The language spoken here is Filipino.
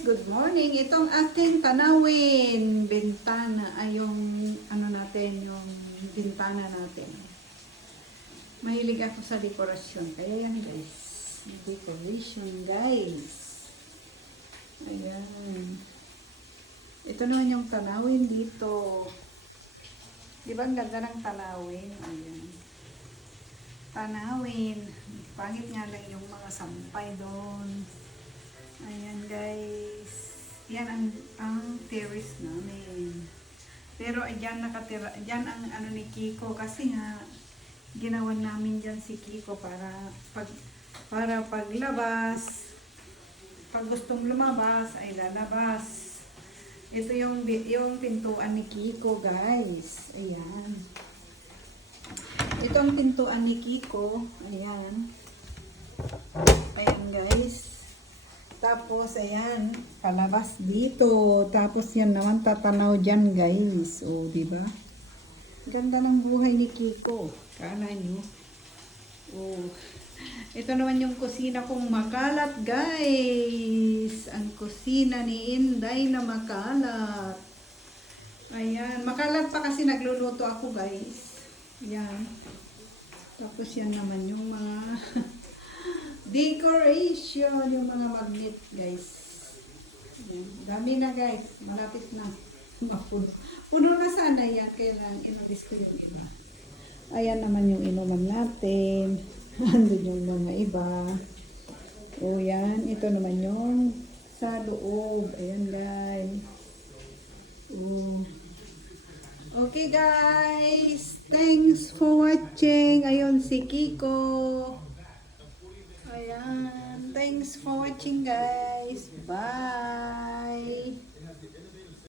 good morning. Itong ating tanawin, bintana, ay yung ano natin, yung bintana natin. Mahilig ako sa dekorasyon. Kaya yan guys, decoration guys. Ayan. Ito naman yung tanawin dito. Di ba ang ganda ng tanawin? Ayan. Tanawin. Pangit nga lang yung mga sampay doon. Ayan guys. Yan ang terrace namin. Pero dyan nakatira, dyan ang ano ni Kiko kasi nga ginawan namin dyan si Kiko para paglabas, pag gustong lumabas ay lalabas. Ito yung pintuan ni Kiko guys. Ayan. Ito ang pintuan ni Kiko. Ayan. Ayan guys. Tapos, ayan, palabas dito. Tapos, yan naman, tatanaw dyan, guys. O, diba? Ganda ng buhay ni Kiko. Kala nyo. O, ito naman yung kusina kong makalat, guys. Ang kusina ni Inday na makalat. Ayan. Makalat pa kasi nagluluto ako, guys. Ayan. Tapos, yan naman yung mga... decoration, yung mga magnet guys. Ayan. Dami na guys, malapit na mapuno. Puno na sana yan, kailangan inubis ko yung iba. Ayan naman yung inuman natin. Andun yung mga iba. O yan, ito naman yung sa loob. Ayan guys. O. Okay guys, thanks for watching. Ayun si Kiko. Ayan. Thanks for watching guys. Bye.